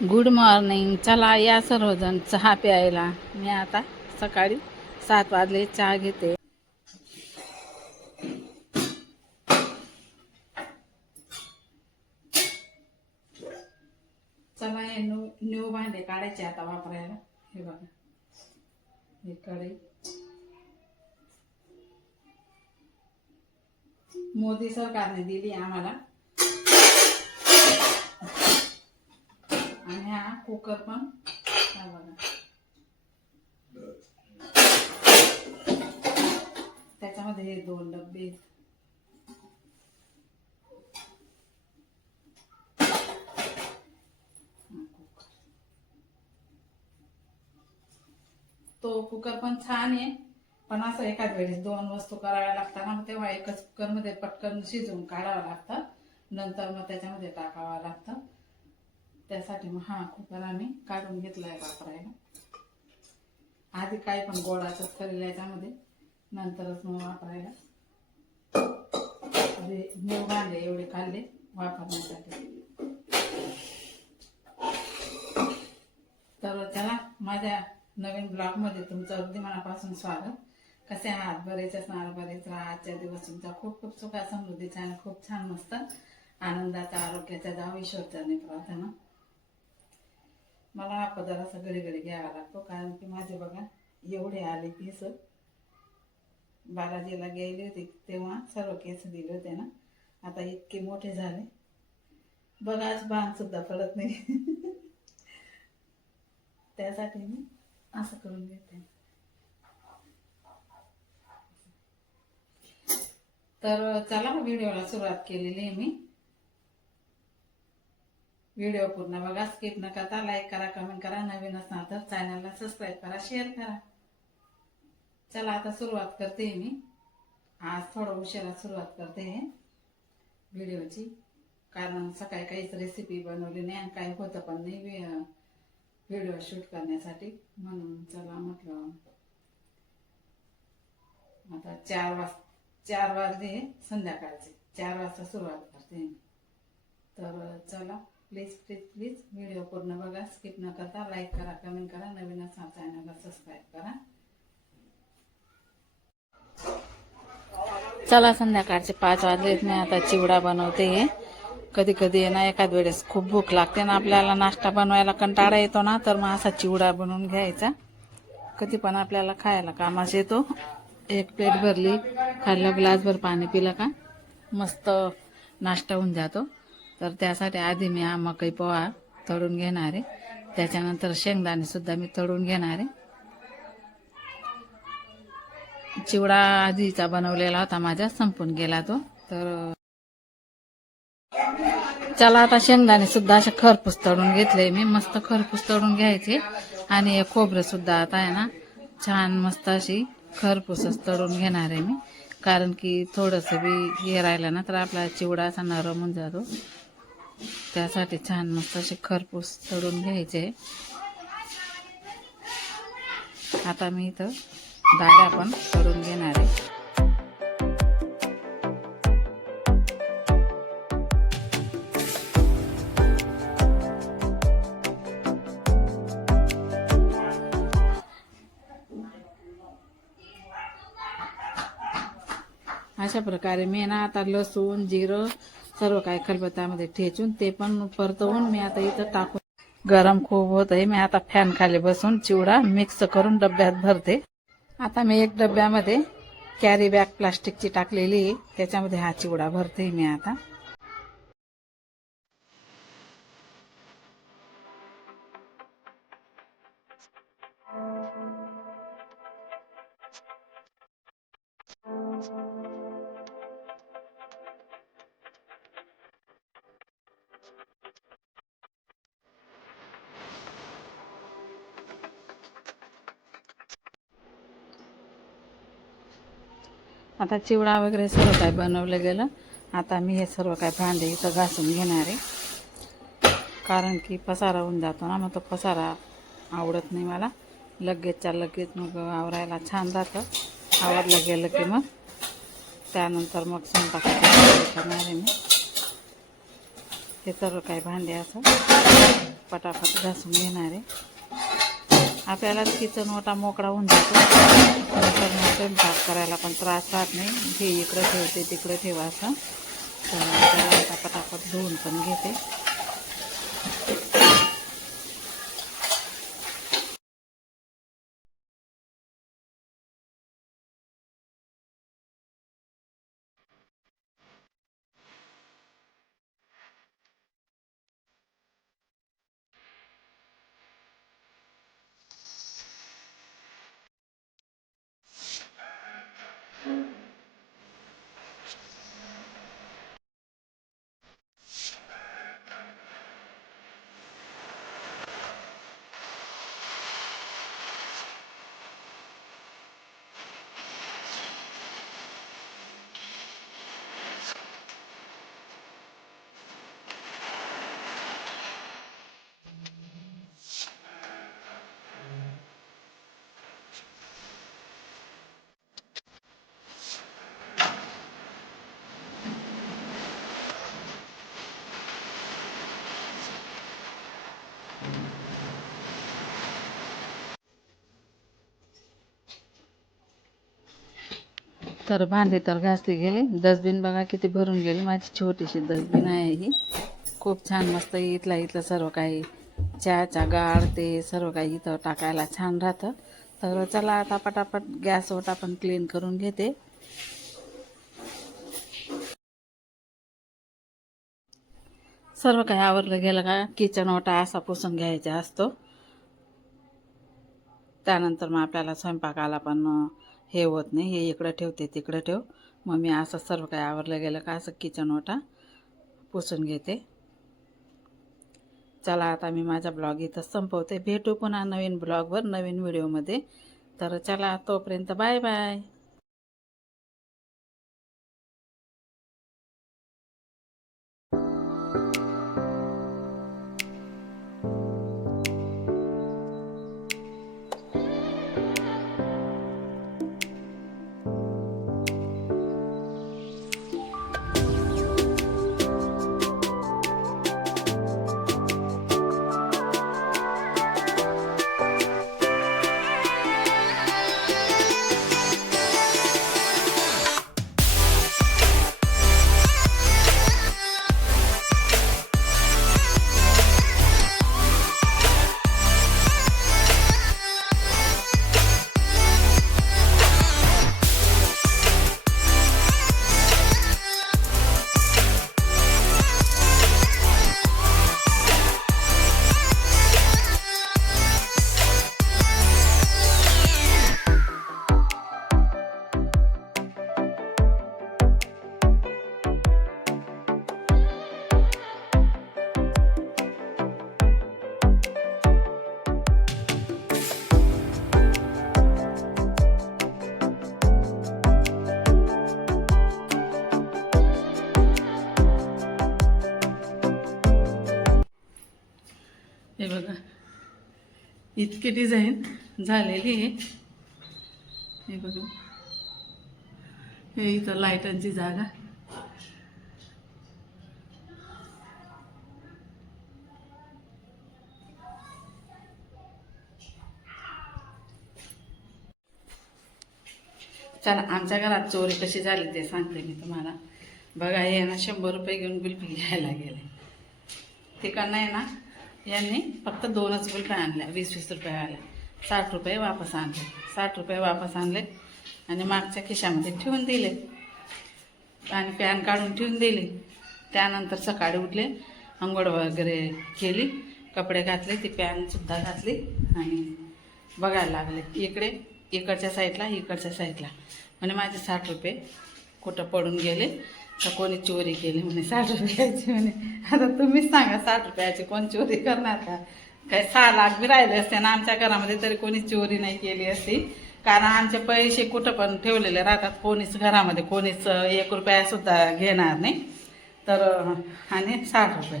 Good morning. चला या सर्वजण चहा प्यायला. मी आता सकाळी 7 वाजले चहा घेते. चला हे न्यू भांडे काढायचे आता वापरायला. हे बघा, हे कढई मोदी सरकारने दिली आम्हाला. आणि हा कुकर पण हा बघा, त्याच्यामध्ये हे 2 डब्बे. तो कुकर पण छान आहे, पण असं एखाद वेळेस 2 वस्तू कराव्या लागतात ना, तेव्हा एकच कुकर मध्ये पटकन शिजवून काढावं लागतं, नंतर मग त्याच्यामध्ये टाकावं लागतं. त्यासाठी मग हा कुकर आम्ही काढून घेतलाय वापरायला. आधी काही पण गोडाचंच करेल याच्यामध्ये, नंतरच मग वापरायला. न्यू भांडे एवढे काढले वापरण्यासाठी. तर चला, माझ्या नवीन ब्लॉग मध्ये तुमचं अगदी मनापासून स्वागत. कसे आहात? बरेच असणार, बरेच राहा. आजच्या दिवस तुमचा खूप खूप सुखा समृद्धीचा आणि खूप छान मस्त आनंदाचा आरोग्याचा जावं ईश्वरचरणी प्रार्थना. मला हा पदार्थ असा घडी घडी घ्यावा लागतो, कारण की माझे बघा एवढे आले केस. बालाजीला गेले होते तेव्हा सर्व केस दिले होते ना, आता इतके मोठे झाले बघा, आज बांग सुद्धा पडत नाही. त्यासाठी मी असं करून घेते. तर चला, व्हिडिओला सुरुवात केलेली आहे मी. व्हिडिओ पूर्ण बघा, स्किप न करता. लाईक करा, कमेंट करा. नवीन असणार तर चॅनलला सबस्क्राईब करा, शेअर करा. चला आता सुरुवात करते मी. आज थोडं उशिरा सुरुवात करते व्हिडिओची, कारण सकाळी काहीच रेसिपी बनवली नाही आणि काही होतं पण नाही व्हिडिओ शूट करण्यासाठी, म्हणून चला म्हटलं. आता 4 वाजले संध्याकाळचे, 4 वाजता सुरुवात करते मी. तर चला, प्लीज प्लीज प्लीज व्हिडिओ पूर्ण बघा, स्किप न करता. लाईक करा, कमेंट करा. नवीन असणार चॅनलला सबस्क्राईब करा. चला, संध्याकाळचे 5 वाजलेत. मी आता चिवडा बनवते. कधी कधी ना एखाद वेळेस खूप भूक लागते ना आपल्याला, नाश्ता बनवायला कंटाळा येतो ना, तर मग असा चिवडा बनवून घ्यायचा. कधी पण आपल्याला खायला कामास येतो. 1 प्लेट भरली, खाल्लं, ग्लासभर पाणी पिलं का मस्त नाश्ता होऊन जातो. तर त्यासाठी आधी मी हा मकई पोहा तळून घेणार आहे, त्याच्यानंतर शेंगदाणे सुद्धा मी तळून घेणार आहे. चिवडा आधीचा बनवलेला होता माझा, संपून गेला तो. तर चला, आता शेंगदाणे सुद्धा असे खरपूस तळून घेतले मी, मस्त खरपूस तळून घ्यायचे. आणि खोबरं सुद्धा आता आहे ना छान मस्त अशी खरपूसच तळून घेणार आहे मी, कारण की थोडंसं बी हे राहिलं ना तर आपला चिवडा असा नरम होऊन जातो. त्यासाठी छान मस्त असे खरपूस तळून घ्यायचे. आता मी इथं डाळ्या पण तळून घेणार आहे. अशा प्रकारे मी ना आता लसूण, जिरं सर्व काही खलबत्त्यामध्ये ठेचून ते पण परतवून मी आता इथं टाकून, गरम खूप होत आहे. मी आता फॅन खाली बसून चिवडा मिक्स करून डब्यात भरते. आता मी 1 डब्यामध्ये कॅरी बॅग प्लास्टिकची टाकलेली आहे, त्याच्यामध्ये हा चिवडा भरते मी आता. आता चिवडा वगैरे सर्व काय बनवलं गेलं. आता मी हे सर्व काय भांडे इथं घासून घेणार आहे, कारण की पसारा होऊन जातो ना, मग तो पसारा आवडत नाही मला. लगेचच्या लगेच मग आवरायला छान राहतं. आवरलं गेलं की मग त्यानंतर मग स्वयंपाकाची करणार आहे मी. हे सर्व काही भांडे असं पटापट घासून घेणार आहे. आपल्याला किचन ओटा मोकळा होऊन जातो, स्वयंपाक करायला पण त्रास राहत नाही. हे इकडं ठेवते तिकडं ठेवा असं. तर त्याला आता पटापट धुवून पण घेते. तर भांडे तर घासले गेले. डस्टबिन बघा किती भरून गेली. माझी छोटीशी डस्टबिन आहे ही. खूप छान मस्त इथलं सर्व काही चहाचा गाळ ते सर्व काही इथं टाकायला छान राहतं. तर चला आता पटापट गॅस ओटा पण क्लीन करून घेते. सर्व काही आवरलं गेलं का किचन ओटा असा पुसून घ्यायचा असतो. त्यानंतर मग आपल्याला स्वयंपाकाला पण हे होत नाही. हे इकडं ठेवते तिकडं ठेव. मग मी असं सर्व काही आवरलं गेलं का असं किचन ओटा पुसून घेते. चला आता मी माझा ब्लॉग इथं संपवते. भेटू पुन्हा नवीन ब्लॉगवर नवीन व्हिडिओमध्ये. तर चला तोपर्यंत बाय बाय. हे बघा इतकी डिझाईन झालेली आहे. हे बघा हे इथं लाईटांची जागा. चला आमच्या घरात चोरी कशी झाली ते सांगते मी तुम्हाला. बघा हे ना 100 रुपये घेऊन कुल्फी घ्यायला गेले. तिकडनं आहे ना यांनी फक्त 2च कुल्फ्या आणल्या 20-20 रुपये आल्या. 60 रुपये वापस आणले. 60 रुपये वापस आणले आणि मागच्या खिशामध्ये ठेवून दिले आणि पॅन काढून ठेवून दिले. त्यानंतर सकाळी उठले, अंघोळ वगैरे केली, कपडे घातले, ती पॅनसुद्धा घातली आणि बघायला लागले इकडच्या साईडला इकडच्या साईडला. म्हणे माझे 60 रुपये कुठं पडून गेले तर कोणी चोरी केली म्हणे 60 रुपयाची. म्हणे आता तुम्हीच सांगा 60 रुपयाची कोण चोरी करणार का? काही 6 लाख बी राहिले असते ना आमच्या घरामध्ये तरी कोणी चोरी नाही केली असती. कारण आमचे पैसे कुठं पण ठेवलेले राहतात. कोणीच घरामध्ये कोणीच 1 रुपयासुद्धा घेणार नाही. तर आणि 60 रुपये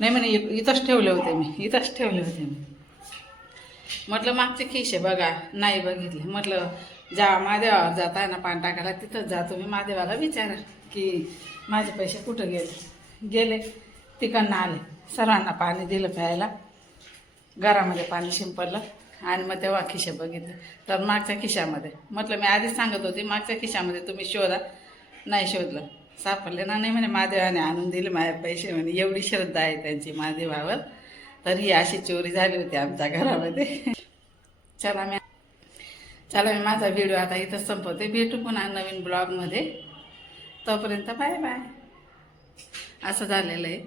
नाही म्हणे इथंच ठेवले होते मी, इथंच ठेवले होते मी. म्हटलं मागचे खिशे बघा, नाही बघितले. म्हटलं ज्या महादेवावर जाता ना पान टाकायला तिथंच जा तुम्ही, महादेवाला विचारा की माझे पैसे कुठं गेले. तिकडनं आले, सर्वांना पाणी दिलं प्यायला. घरामध्ये पाणी शिंपडलं आणि मग तेव्हा खिशे बघितले तर मागच्या खिशामध्ये, म्हटलं मी आधीच सांगत होती मागच्या खिशामध्ये तुम्ही शोधा, नाही शोधलं, सापडले ना, नाही म्हणे महादेवाने आणून दिले माझे पैसे म्हणे, एवढी श्रद्धा आहे त्यांची महादेवावर. तर ही अशी चोरी झाली होती आमच्या घरामध्ये. चला मी माझा व्हिडिओ आता इथंच संपवते, भेटू पुन्हा नवीन ब्लॉगमध्ये, तोपर्यंत बाय बाय. असं झालेलं आहे.